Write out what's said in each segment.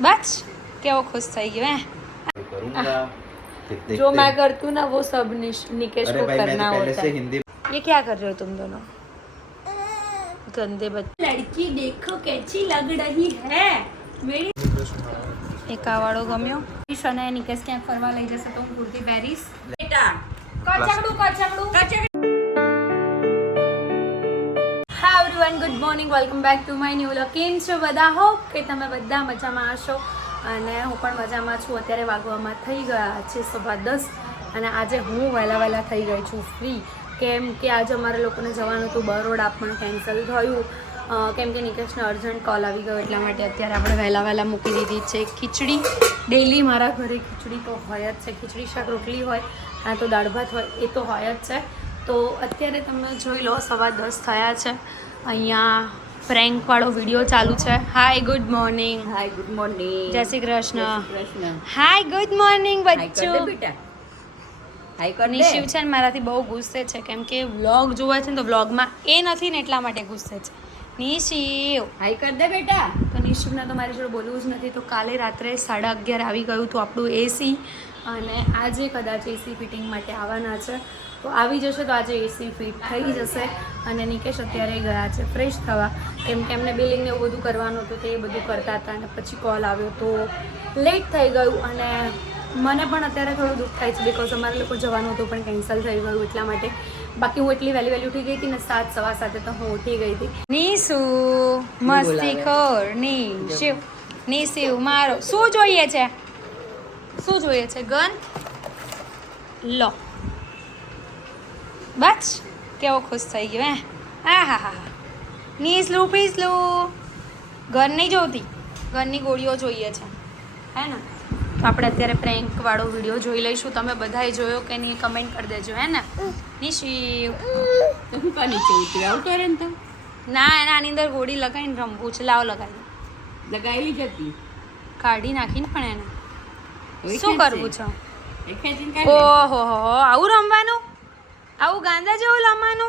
બસ કેવો ખુશ થઈ ગયો હે करूंगा फिर देखते जो मैं हैं। करती हूँ ना वो सब निश- निकेश अरे को भाई मैंने करना पहले होता से है हिंदी ये क्या कर रहे हो तुम दोनों गंदे बच्चे लड़की देखो कैसी लग रही है मेरी એક આ વાળો ગમ્યો અને નિકેશ ક્યાંક ફરવા લઈ જશે તો હું કુર્તી પહેરીશ બેટા કચકડું કચકડું હા good morning, welcome back to my new vlog કેમ છો બધા? હો કે તમે બધા મજામાં હશો. અને હું પણ મજામાં છું. અત્યારે વાગવામાં થઈ ગયા છે સવા દસ અને આજે હું વહેલા વહેલા થઈ ગઈ છું ફ્રી કેમ કે આજે અમારે લોકોને જવાનું હતું. બરોડા પણ કેન્સલ થયું. કેમ કે નિકેશને અર્જન્ટ કોલ આવી ગયો એટલા માટે અત્યારે આપણે વહેલા વહેલા મૂકી દીધી છે ખીચડી. ડેલી મારા ઘરે ખીચડી તો હોય જ છે. ખીચડી, શાક, રોટલી હોય કાં તો દાળ ભાત હોય, એ તો હોય જ છે. તો અત્યારે તમે જોઈ લો, સવા દસ થયા છે. અહીંયા ફ્રેન્ક વાળો વીડિયો ચાલુ છે. Hi good morning hi good morning જય Shri Krishna. Hi good morning બચ્ચો. હાય નિશિવ છે ને મારાથી બહુ ગુસ્સે છે. કેમ કે વ્લોગ જોવે છે ને તો વ્લોગમાં એ નથી ને એટલા માટે ગુસ્સે છે. નિશિવ. હાય કર દે બેટા. તો નિશિવને તો મારી જોડે બોલવું જ નથી. તો કાલે રાત્રે સાડા અગિયાર આવી ગયું હતું આપણું એસી અને આજે કદાચ એસી ફિટિંગ માટે આવવાના છે. તો આવી જશે તો આજે એસી ફિટ થઈ જશે અને નિકેશ અત્યારે ગયા છે ફ્રેશ થવા. કેમ કે એમને બિલિંગને એવું બધું કરવાનું હતું તે એ બધું કરતા હતા અને પછી કોલ આવ્યો તો લેટ થઈ ગયું અને મને પણ અત્યારે થોડું દુઃખ થાય છે બિકોઝ અમારે લોકો જવાનું હતું પણ કેન્સલ થઈ ગયું એટલા માટે. બાકી હું એટલી વહેલી વહેલી ઉઠી ગઈ હતી ને સાત સવા સાતે તો હું ઉઠી ગઈ હતી. નીસુ મસ્તી ખોરની શિવની શિવ મારો. શું જોઈએ છે? શું જોઈએ છે? ગન? લો. બસ કેવો ખુશ થઈ ગયો હે? હા હા હા હા. નીસલું પીસલું. ઘર નહીં જોતી. ઘરની ગોળીઓ જોઈએ છે. હે ને? તો આપણે અત્યારે પ્રેન્કવાળો વીડિયો જોઈ લઈશું. તમે બધાએ જોયો કે નહીં કમેન્ટ કરી દેજો હે ને? નિશી તો હું કા ઉતરી આવું કરે ને તો? ના એના આની અંદર ગોળી લગાવીને રમવું છે. લાવ લગાવી. લગાવેલી જ હતી. કાઢી નાખીને પણ એને. શું કરવું છે? ઓહો હો. આવું રમવાનું? આવું ગાંદા જેવું રમવાનું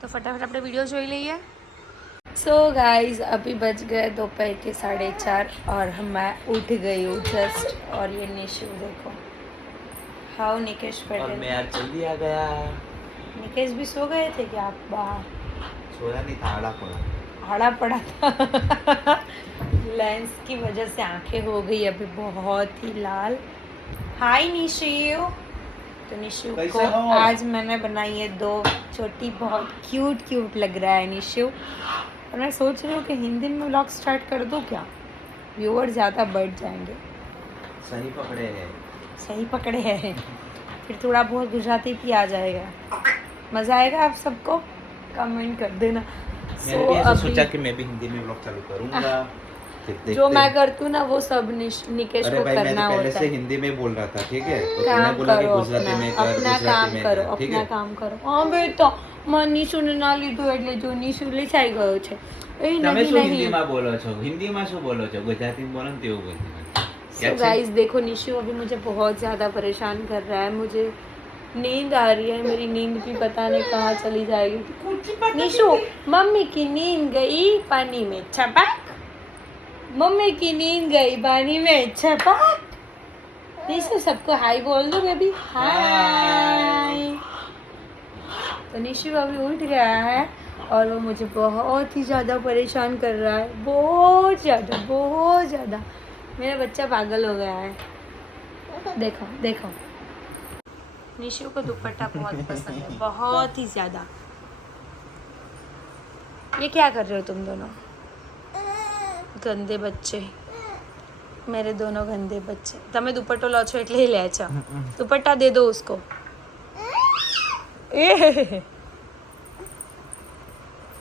તો फटाफट આપણે वीडियो જોઈ લઈએ सो गाइस अभी बज गए दोपहर के साढ़े चार और मैं उठ गई हूँ जस्ट और ये निशु देखो हाउ निकेश और पटेल मैं आज जल्दी आ गया निकेश भी सो गए थे क्या आप बाहर सोया नहीं था आड़ा पड़ा आड़ा पड़ा था लेंस की वजह से आंखें हो गई अभी बहुत ही लाल हाय निशिव तो निशिव को आज मैंने बनाई है दो छोटी बहुत क्यूट क्यूट लग रहा है निशिव और मैं सोच रही हूँ कि हिंदी में व्लॉग स्टार्ट कर दूँ क्या? व्यूअर ज़्यादा बढ़ जाएँगे। सही पकड़े हैं। सही पकड़े हैं। फिर थोड़ा बहुत गुजराती भी आ जाएगा। मज़ा आएगा आप सबको? कमेंट कर देना। मैंने So, भी ऐसा सोचा कि मैं भी हिंदी में ब्लॉग चालू करूँगा। देखते जो मैं हैं। करती हूँ ना वो सब निश- निकेश अरे को भाई मैं करना तो पहले होता से है हिंदी में बोल रहा था ठीक है तो काम तूने बोला कि करो गुजराती में अपना कर अपना गुजराती काम में કરો कर ठीक अपना है કામ કરો હા બેટા માં નિશુને ના લીધું એટલે જો નિશુ લીચાઈ ગયો છે એ તમે નહીં શું નહીં હિન્દીમાં બોલો છો હિન્દીમાં શું બોલો છો ગુજરાતીમાં બોલો ને તેવું બોલતી सो યાદ છે? गाइस देखो निशु अभी मुझे बहुत ज़्यादा परेशान कर रहा है मुझे नींद आ रही है मेरी नींद भी पता नहीं कहाँ चली जाएगी निशु मम्मी की नींद गई पानी में छपाक मम्मी की नींद गई पानी में छपाक। निशु सबको हाय बोल दो बेबी हाय। तो निशु अभी उठ गया है और वो मुझे बहुत ही ज़्यादा परेशान कर रहा है बहुत ज़्यादा बहुत ज़्यादा। मेरा बच्चा पागल हो गया है। देखो देखो। निशु को दुपट्टा बहुत पसंद है बहुत ही ज़्यादा। ये क्या कर रहे हो तुम दोनों? गंदे बच्चे मेरे दोनों गंदे बच्चे તમે દુપટ્ટો લો છો એટલે લે છે દુપટ્ટા દે દો उसको એ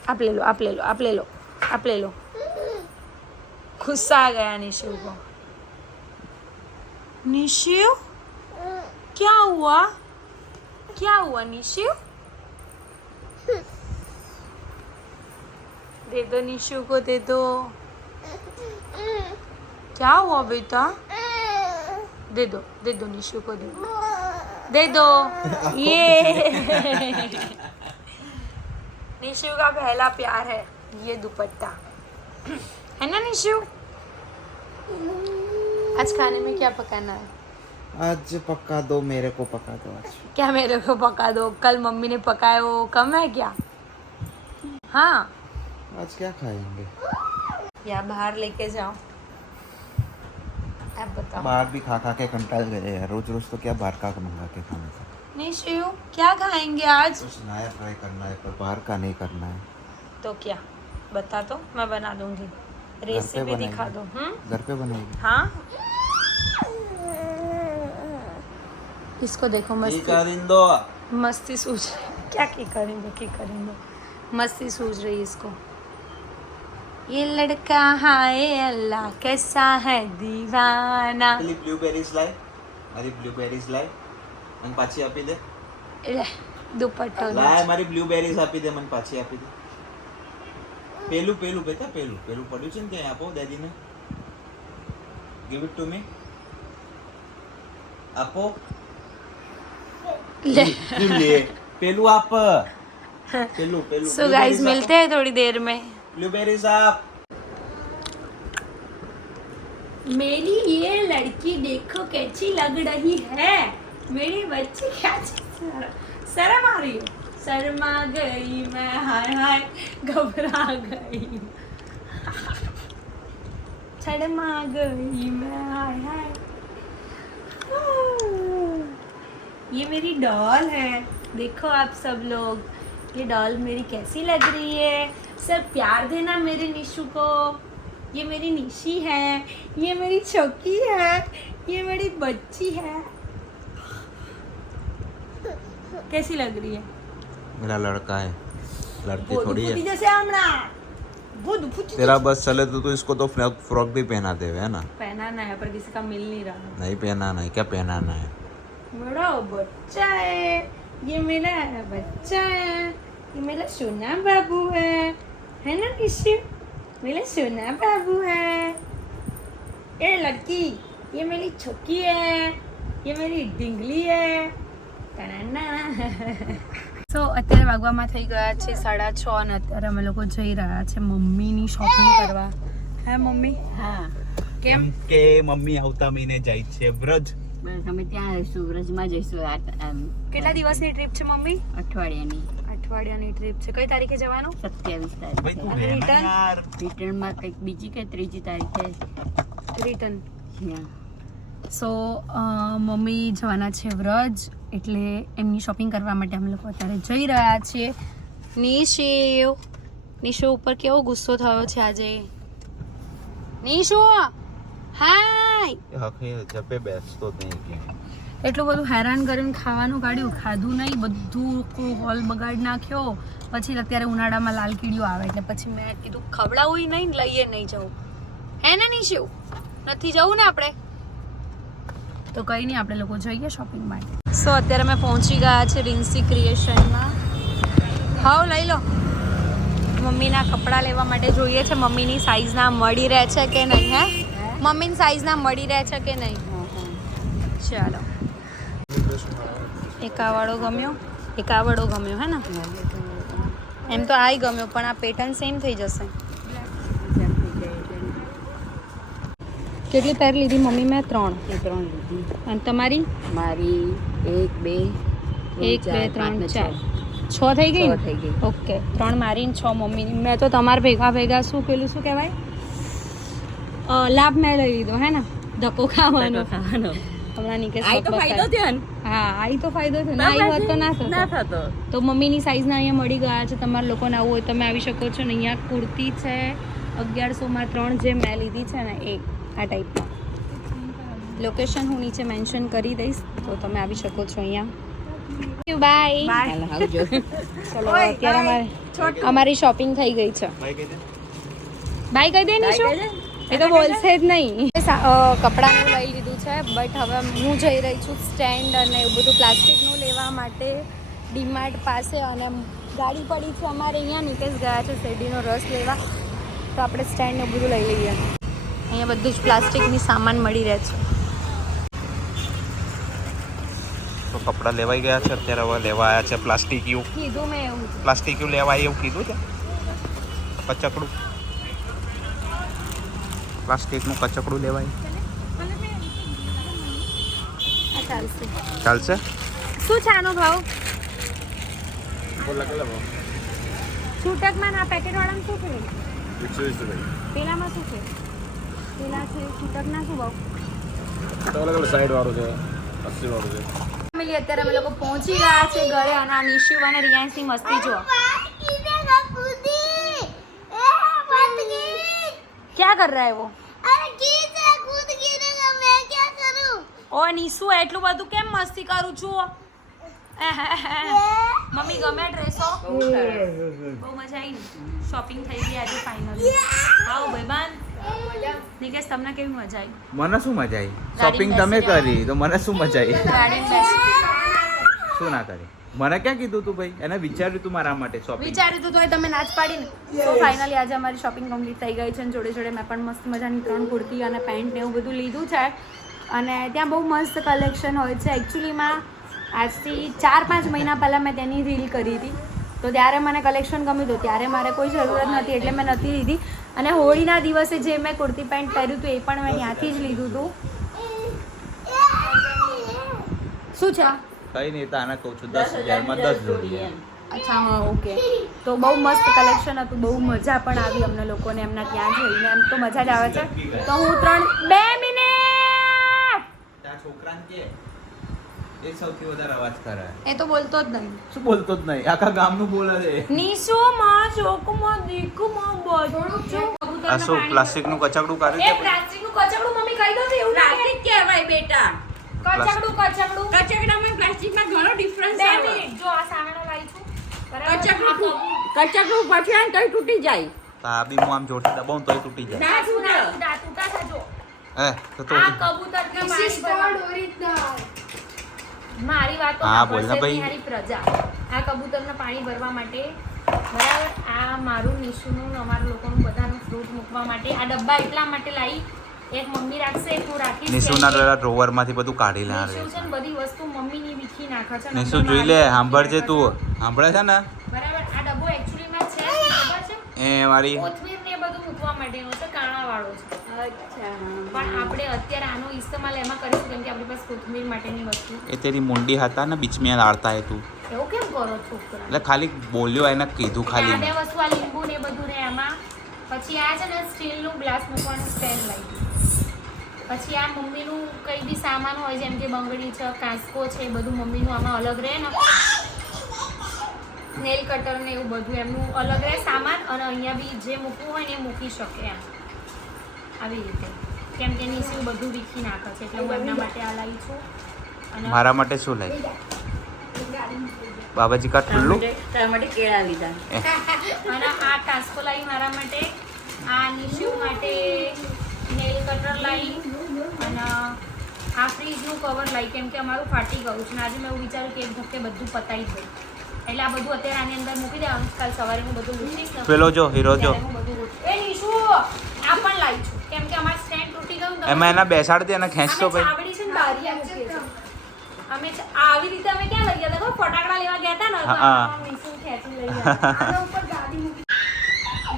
आप ले लो आप ले लो आप ले लो आप ले लो गुस्सा आ गया निशु को निशु क्या हुआ क्या हुआ निशु दे दो निशु को दे दो क्या हुआ बेटा? दे दो दे दो निशु को दे। दो दे। दो ये। निशु का पहला प्यार है ये दुपट्टा। है ना निशु? आज खाने में क्या पकाना है? आज पका दो मेरे को पका दो आज। क्या मेरे को पका दो? कल मम्मी ने पकाया वो कम है क्या? हाँ। आज क्या खाएँगे? या बाहर लेके जाओ। आप बताओ। बाहर भी खा खा के कंटाल गए यार। रोज रोज तो क्या बाहर का मंगा के खाने का नहीं शिव क्या खाएँगे आज? कुछ नया ट्राई करना है पर बाहर का नहीं करना है। तो क्या? बता दो मैं बना दूँगी। रेसिपी दिखा दो हम्म? घर पे बनाएगी। हाँ? इसको देखो मस्ती। करिंदो मस्ती सूझ क्या की करेंगे की करेंगे? मस्ती सूझ रही है इसको। ये लड़का हाय अल्लाह कैसा है दीवाना પેલી બ્લુબેરીઝ લાય મારી બ્લુબેરીઝ લાય મને પાછી આપી દે લે, દુપટ્ટો લાય મારી બ્લુબેરીઝ આપી દે મને પાછી આપી દે પેલું પેલું બેટા પેલું પેલું પડ્યું છે ને ત્યાં આપો દાદીને ગીવ ઇટ ટુ મી આપો ले તું લે પેલું આપ પેલું પેલું सो गाइस मिलते हैं थोड़ी देर में ब्लूबेरीज आप। मेरी ये लड़की देखो कैसी लग रही है। मेरी बच्ची क्या शर्म आ रही है। शर्मा गई मैं, हाय हाय, घबरा गई। शर्मा गई मैं, हाय हाय। ये मेरी डॉल है। देखो आप सब लोग। ये डॉल मेरी कैसी लग रही है? सब प्यार देना मेरे निशु को। ये मेरी निशी है। ये मेरी छोकी है। ये मेरी बच्ची है। कैसी लग रही है? मेरा लड़का है। लड़की थोड़ी है। जैसे तेरा बस चले तो तू इसको तो फ्रॉक फ्रॉक भी पहना दे है ना? पहनाना है पर किसी का मिल नहीं रहा। नहीं पहनाना है क्या पहनाना है? मेरा बच्चा है। ये मेरा बच्चा है। ये मेरा सोना बाबू है है ना निशु मेरा सोना बाबू है ये लड़की ये मेरी छोकी है ये मेरी ડીંગલી है સો અત્યારે વાગવામાં થઈ ગયા છે સાડા છ અને અત્યારે અમે લોકો જઈ રહ્યા છે મમ્મીની શોપિંગ કરવા હે મમ્મી હા કેમ કે મમ્મી આવતા મહિને જાય છે વ્રજ બસ અમે ત્યાં રહીશું વ્રજમાં જઈશું આ આમ કેટલા દિવસની ટ્રીપ છે મમ્મી અઠવાડિયાની અઠવાડિયાની ટ્રીપ છે. કઈ તારીખે જવાનું? સત્યાવીસ તારીખ. રિટર્ન રિટર્નમાં કંઈક બીજી કે ત્રીજી તારીખે? રિટર્ન સો મમ્મી જવાના છે વ્રજ એટલે એમની શોપિંગ કરવા માટે અમે લોકો અત્યારે જઈ રહ્યા છીએ. નિશિવ નિશો ઉપર કેવો ગુસ્સો થયો છે આજે? નિશો હાય! હખે જપે બેસતો નહીં કે એટલું બધું હેરાન કરીને ખાવાનું કાઢ્યું. ખાધું નહીં બધું હોલ બગાડ નાખ્યો. પછી અત્યારે ઉનાળામાં લાલ કીડીઓ આવે એટલે પછી મેં કીધું ખવડાવું નહીં લઈએ નહીં જવું. હે ને નિશુ? નથી જવું ને આપણે? તો કંઈ નહીં આપણે લોકો જઈએ શોપિંગ માટે. સો અત્યારે અમે પહોંચી ગયા છે રિન્સી ક્રિએશનમાં હાવ લઈ લો. મમ્મીના કપડાં લેવા માટે જોઈએ છે. મમ્મીની સાઈઝના મળી રહે છે કે નહીં હે? મમ્મીની સાઈઝના મળી રહે છે કે નહીં? ચાલો. એક આ ગમ્યો? એક આ ગમ્યો હે ને? એમ તો આય ગમ્યો પણ આ પેટર્ન સેમ થઈ જશે. કેટલી પેર લીધી મમ્મી મેં? ત્રણ. ત્રણ લીધી. અને તમારી? મારી એક બે એક બે ત્રણ ચાર. છ. થઈ ગઈ? થઈ ગઈ. ઓકે ત્રણ મારી છ મમ્મીની મેં તો તમારા ભેગા ભેગા શું પેલું શું કહેવાય? લાભ મેં લઈ લીધો હે ને? ધક્કો ખાવાનો. ખાવાનો. હમણાં નીકળે આઈ તો ફાયદો થયો. ને. હા આઈ તો ફાયદો છે ના આઈ તો ના ના થતો. થતો તો મમ્મીની સાઈઝના અહીંયા મળી ગયા છે. તમારા લોકોને આવું હોય તમે આવી શકો છો ને. અહીંયા કુર્તી છે અગિયારસોમાં ત્રણ જે મેં લીધી છે ને એ આ ટાઈપમાં લોકેશન હું નીચે મેન્શન કરી દઈશ તો તમે આવી શકો છો અહીંયા. બાય ચલો અત્યારે અમારે અમારી શોપિંગ થઈ ગઈ છે. ભાઈ કહી દે. બાય કહી દે ને શું? એ તો બોલશે જ નહીં. લીધું છે બટ હવે હું જઈ રહી છું સ્ટેન્ડ અને એવું બધું પ્લાસ્ટિકનું લેવા માટે ડીમાર્ટ પાસે અને ગાડી પડી છે અમારે અહીંયા નિકેશ ગયા છે શેરડીનો રસ લેવા. તો આપણે સ્ટેન્ડને એવું બધું લઈ લઈએ. અહીંયા બધું જ પ્લાસ્ટિકની સામાન મળી રહે છે. તો કપડાં લેવાઈ ગયા છે અત્યારે હવે લેવા આવ્યા છે પ્લાસ્ટિક યુ કીધું મેં એવું. પ્લાસ્ટિક યુ લેવા એવું કીધું છે? કચકડું. પ્લાસ્ટિકનું કચકડું લેવાય. ચાલશે. શું છે આનો ભાવ? છૂટકમાં ના પેકેટ વાળામાં શું છે? એકસો વીસ પેલામાં શું છે? પેલા છે છૂટકના શું ભાવ? અલગ અલગ અત્યારે અમે લોકો પહોંચી ગયા છે ઘરે અને આ અને રિયાન્સની મસ્તી જો ક્યાં કર રહા હે ઓ નિશુ એટલું બધું કેમ મસ્તી કરું છું? મમ્મી ગમે ડ્રેસો બહુ મજા આવી. શોપિંગ થઈ ગઈ આજે ફાઇનલી આવો ભાઈબાન નિકેશ તમને કેવી મજા આવી? મને શું મજા આવી? શોપિંગ તમે કરી તો મને શું મજા આવી? શું ના કરી? મને ક્યાં કીધું તું ભાઈ? એને વિચાર્યું તું મારા માટે શોપિંગ વિચાર્યું તું તોય તમે નાચ પાડીને. તો ફાઇનલી આજે અમારી શોપિંગ કમ્પ્લીટ થઈ ગઈ છે અને જોડે જોડે મેં પણ મસ્ત મજાની ત્રણ કુર્તી અને પેન્ટ ને એવું બધું લીધું છે. અને ત્યાં બહુ મસ્ત કલેક્શન હોય છે. એકચ્યુઅલીમાં આજથી ચાર પાંચ મહિના પહેલાં મેં તેની રીલ કરી હતી. તો ત્યારે મને કલેક્શન ગમ્યું હતું. ત્યારે મારે કોઈ જરૂરત નથી એટલે મેં નથી લીધી. અને હોળીના દિવસે જે મેં કુર્તી પેન્ટ પહેર્યું હતું એ પણ મેં ત્યાંથી જ લીધું હતું. શું છે? કઈ નહીં તાને કહું છું દસ હજારમાં દસ જોડી અચ્છા હા ઓકે. તો બહુ મસ્ત કલેક્શન હતું બહુ મજા પણ આવી અમને લોકોને એમના ત્યાં જઈને. એમ તો મજા જ આવે છે. તો હું ત્રણ બે મિનિટ કે એ સૌથી વધારે અવાજ કરે. એ તો બોલતો જ નહીં. શું બોલતો જ નહીં? આખા ગામનું બોલે છે. નીસો માં ચોકમાં દીકમાં બધું આ શું પ્લાસ્ટિકનું કચકડું એ પ્લાસ્ટિકનું કચકડું મમ્મી કહી દો તો એવું પ્લાસ્ટિક કહેવાય બેટા. કચકડું કચકડું. કચકડામાં પ્લાસ્ટિકમાં ઘણો ડિફરન્સ મિનિટ જો આ સામેનો લાઈ છું. કચકડું કચકડું પછી આને તોય તૂટી જાય. તા બી હું આમ જોરથી દબાવું તોય તૂટી જાય. ના તૂટે. ના, ના, તૂટા છે જો હે તો તો આ કબૂતરને પાણી ભરવા- મારી વાત તો હા, બોલ ને ભાઈ. પ્રજા. આ કબૂતરને પાણી ભરવા માટે બરાબર? આ મારું નિશુનું અમારા લોકોનું બધાનું ફ્રૂટ મૂકવા માટે આ ડબ્બા એટલા માટે લાવી એક મમ્મી રાખશે એક હું રાખીશ નિશુના કેમ ડ્રોવરમાંથી બધું કાઢી લે નિશુ છે ને બધી વસ્તુ મમ્મીની વીખી નાખે છે નિશુ જોઈ લે સાંભળજે તું. સાંભળે છે ને? બરાબર? આ ડબ્બો એક્ચ્યુઅલીમાં છે ખબર છે? એ મારી કોથમીર ને બધું મૂકવા માટેનો છે કાણા વાળો છે. પણ આપણે અત્યારે આનો ઇસ્તેમાલ એમાં કરીશું કેમ કે આપણી પાસે કોથમીર માટેની વસ્તુ. એ તેરી મુંડી હતા ને બીચ મેં લાડતા હે તું. એવું કેમ કરો છોકરા? એટલે ખાલી બોલ્યો એને કીધું આ ખાલી. બે વસ્તુ આ લીંબુ ને બધું ને એમાં પછી આ છે ને સ્ટીલનું ગ્લાસ મૂકવાનું સ્ટેન્ડ લાગ્યું પછી આ મમ્મીનું કંઈ બી સામાન હોય જેમ કે બંગડી છે કાંસકો છે એ બધું મમ્મીનું આમાં અલગ રહે ને. નેલ કટર ને એવું બધું એમનું અલગ રહે સામાન અને અહીંયા બી જે મૂકવું હોય ને એ મૂકી શકે એમ. આવી રીતે. કેમ કે નીસું બધું વીખી નાખે છે એટલે હું એમના માટે આ લાવી છું. અને મારા માટે શું લાવી? બાબાજી કા ઠુલ્લું તારા માટે કેળા લીધા. અને આ ટાસ્કો લાવી મારા માટે. આ નિશુ માટે નેલ કટર લાવી અને આ ફ્રીજનું કવર લાવી કેમ કે અમારું ફાટી ગયું છે આજે મેં એવું વિચાર્યું કે એક ધક્કે બધું પતાવી દઉં. એટલે આ બધું અત્યારે આની અંદર મૂકી દેવાનું કાલ સવારે હું બધું લૂટીશ પેલો જો હીરો જો. બધું એ નિશુ આ પણ લાવી છું. કેમ કે અમાર સ્ટેન્ડ તૂટી ગયું એમાં એના બેસાડતી અને ખેંચતો ભાઈ. ચાવડી છે ને આવી. અમે આવી રીતે અમે ક્યાં લઈ ગયા? હતા ફટાકડા લેવા ગયા હતા ને હા. આમાં ખેંચી લઈ ગયા. હતા. ઉપર ગાદી મૂકી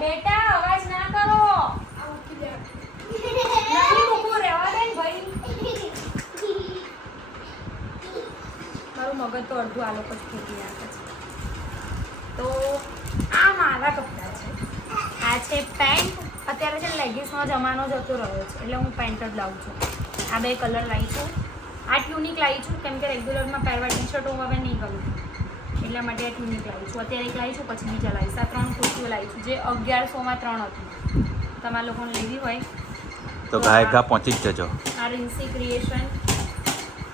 બેટા અવાજ ના કરો. નથી મૂકવું રહેવા દે ને ભાઈ. મારું મગજ તો અડધું આ લોકો જ ખેંચી નાખે છે. તો આ મારા કપડાં છે. આ છે પેન્ટ. અત્યારે છે લેગીસનો જમાનો જતો રહ્યો છે એટલે હું પેન્ટ જ લાવું છું. આ બે કલર લાવી છું. આ ટ્યુનિક લાવી છું કેમ કે રેગ્યુલરમાં પહેરવા ટી શર્ટ હું હવે નહીં કરું એટલા માટે આ ટ્યુનિક લાવી છું. અત્યારે એક લાવી છું પછી બીજા લાવીશ આ ત્રણ કુર્તીઓ લાવી છું જે અગિયારસોમાં ત્રણ હતી. તમારા લોકોને લેવી હોય. તો ગાયકા પહોંચી જ જજો. આ રિન્સી ક્રિએશન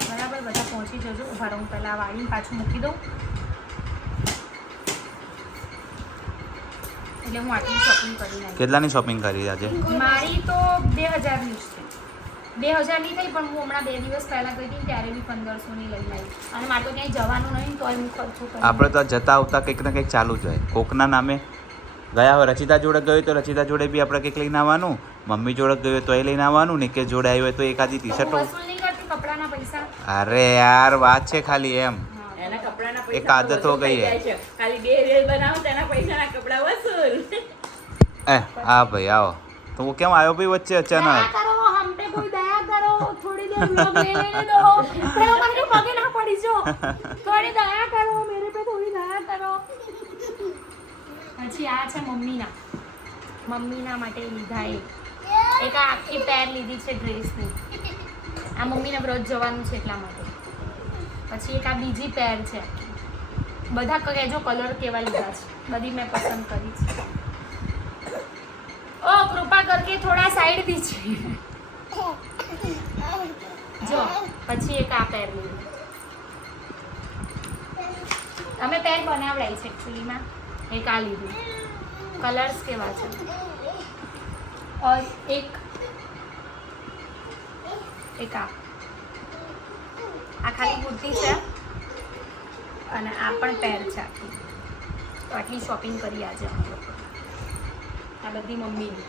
બરાબર બધા પહોંચી જજો. ઊભા રહું પહેલાં આ વાળીને પાછું મૂકી દઉં. એટલે હું આટલી શોપિંગ કરી નાખી. કેટલાની શોપિંગ કરી આજે? મારી તો બે હજારની જ છે. બે હજારની થઈ પણ હું હમણાં બે દિવસ પહેલાં ગઈ હતી ત્યારે બી પંદરસોની લઈ આવી અને મારે તો ક્યાંય જવાનું નહીં તોય હું ખર્ચો કરું આપણે તો જતા આવતા કંઈક ને કંઈક ચાલુ જ હોય. કોકના નામે ગયા હોય રચિતા જોડે ગયો તો રચિતા જોડે બી આપણે કંઈક લઈને આવવાનું. મમ્મી જોડે ગયો તો એ લઈને આવવાનું. નિકેશ જોડે આવ્યો તો એકાદી ટી શર્ટો અરે યાર વાત છે ખાલી એમ. એના કપડાના પૈસા એક આદત હો ગઈ હે. ખાલી બે રીલ બનાવો તેના પૈસાના કપડા વસૂલ. એ આ ભાઈ આવો. તો હું કેમ આવ્યો ભાઈ વચ્ચે અચાનક? કરો હમ કોઈ દયા કરો. થોડી દેર વ્લોગ લેને દો. પેલો મને પગે ના પડી જો. થોડી દયા કરો મેરે પે થોડી દયા કરો. પછી આ છે મમ્મીના. મમ્મીના માટે લીધા એક. એક આ આખી પેર લીધી છે ડ્રેસની. આ મમ્મીને રોજ જવાનું છે એટલા માટે. પછી એક આ બીજી પેર છે. બધા કહેજો કલર કેવા લીધા છે. બધી મેં પસંદ કરી છે. ઓ, કૃપા કરકે થોડા સાઈડ છે. જો, પછી એક આ પેર લીધી. અમે પેર બનાવડાવી છે એકચ્યુઅલીમાં એક આ લીધું. કલર્સ કેવા છે? ઓર એક એક આ. આ ખાલી કુર્તી છે. અને આ પણ પેર છે આખી. તો આટલી શોપિંગ કરી આજે અમે લોકો. આ બધી મમ્મીની.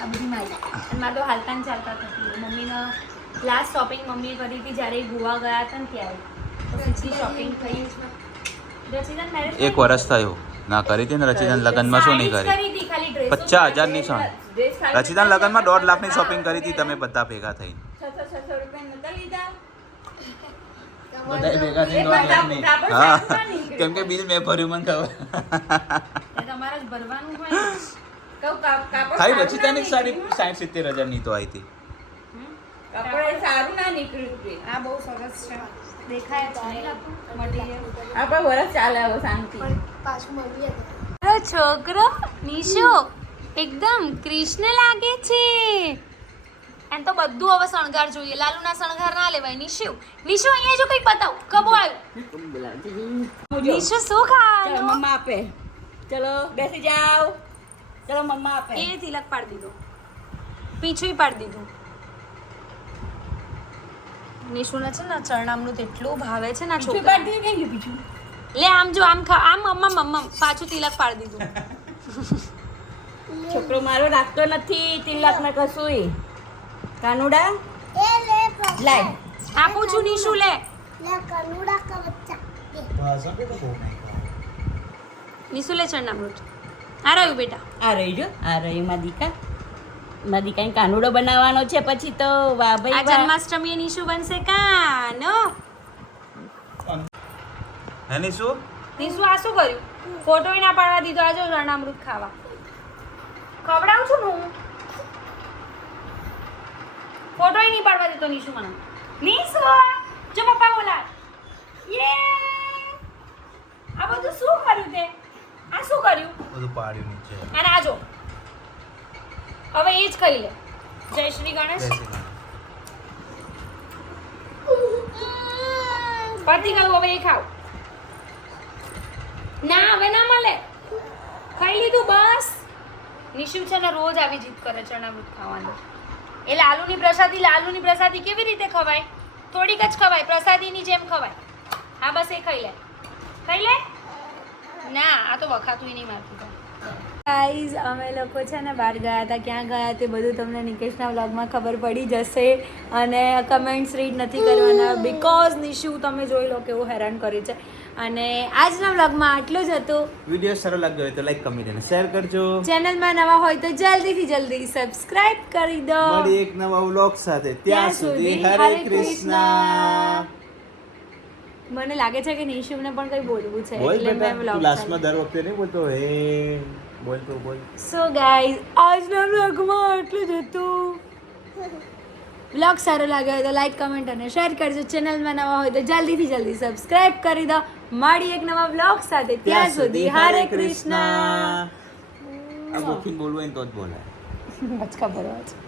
આ બધી મારી. અને મારે તો હાલતા ને ચાલતા થતી મમ્મીનો લાસ્ટ શોપિંગ મમ્મીએ કરી હતી જ્યારે ગોવા ગયા હતા ને ત્યારે. તો સીધી શોપિંગ થઈ. રચિતાને એક વર્ષ થયું. ના કરી હતી ને રચિતાના લગ્નમાં શું નહીં કરી? પચાસ હજારની સોન રચિતાના લગ્નમાં દોઢ લાખની શોપિંગ કરી હતી તમે બધા ભેગા થઈને છસો છસો રૂપિયા નતા લીધા બધા ભેગા કાપડ કાપડ હા કેમ કે બિલ મેં ભર્યું મને ખબર. ભરવાનું હોય ખાલી પછી તને સારી સાઠ સિત્તેર હજારની તો આવી હતી. કાપડ સારું ના નીકળ્યું છે. આ બહુ સરસ છે. દેખાય છે મટીરિયલ? આ વરસ ચાલે હવે શાંતિ. મારો છોકરો નિશો એકદમ કૃષ્ણ લાગે છે. એમ તો બધું હવે શણગાર જોઈએ. લાલુના શણગાર ના લેવાય. નિશુ નિશુ અહીંયા જો કંઈક બતાવ. કબો આવ્યું? નિશુ શું ખાવાનું? મમ્મા આપે. ચલો બેસી જાઓ. ચલો મમ્મા આપે. એ તિલક પાડી દીધો. પીછું પાડી દીધું. નિશુને છે ને ચરણામનું તેટલું ભાવે છે ને છોકરા? લે આમ જો આમ ખા આમ મમ્મા મમ્મા પાછું તિલક પાડી દીધું. છોકરો મારો રાખતો નથી તિલક ને કશુંય કાનુડા? લાય. આપું છું નિશુ લે. નિશુ લે ચરણામૃત આ રહ્યું બેટા. આ રહી જો. આ રહી માદિકા માદિકા કાનુડો બનાવવાનો છે પછી તો વાહ આ ભાઈ વાહ. જન્માષ્ટમીએ નિશુ બનશે કાનો હે શું નિશુ આ શું કર્યું? ફોટો ના પાડવા દીધો. આજો રણામૃત ખાવા. ખવડાવું છું ને હું? ફોટો નહીં પાડવા દેતો નિશુ મને. નિશુ જો પપ્પા બોલા યે! આ બધું શું કર્યું તે? આ શું કર્યું? બધું પાડ્યું નીચે અને આ જો. હવે એ જ કરી લે. જય શ્રી ગણેશ. પતી ગયું હવે એ ખાવ. ના હવે ના મળે. ખાઈ લીધું બસ. નિશુ છે ને રોજ આવી જીત કરે ચણામૃત ખાવાની. એ લાલુની પ્રસાદી લાલુની પ્રસાદી કેવી રીતે ખવાય? થોડીક જ ખવાય, પ્રસાદીની જેમ ખવાય. હા, બસ એ ખાઈ લે. ખાઈ લે? ના, આ તો વખાતું નહીં મારતું ગાઈઝ અમે લોકો છે ને બહાર ગયા હતા. ક્યાં ગયા તે બધું તમને નિકેશના વ્લોગમાં ખબર પડી જશે. અને કમેન્ટ્સ રીડ નથી કરવાના. બિકોઝ નિશુ, તમે જોઈ લો કેવું હેરાન કર્યું છે. અને આજના વ્લોગમાં આટલું જ હતું. વીડિયો સારો લાગ્યો હોય તો લાઈક કમેન્ટ અને શેર કરજો. ચેનલમાં નવા હોય તો જલ્દીથી જલ્દી સબસ્ક્રાઇબ કરી દો. મળી એક નવા વ્લોગ સાથે. ત્યાં સુધી હરે કૃષ્ણ. મને લાગે છે કે નિશુમને પણ કંઈ બોલવું છે એટલે મેં વ્લોગ લાસ્ટમાં દર વખતે નહીં બોલતો? હે બોલ તો બોલ. સો ગાઈઝ આજના વ્લોગમાં આટલું જ હતું. બ્લોગ સારો લાગ્યો હોય તો લાઈક કમેન્ટ અને શેર કરજો. ચેનલમાં નવા હોય તો જલ્દીથી જલ્દી સબસ્ક્રાઇબ કરી દો. મળી એક નવા બ્લોગ સાથે ત્યાં સુધી હરે કૃષ્ણ. આ બોલવું તો જ બોલાય. બચકા ભરવા છે.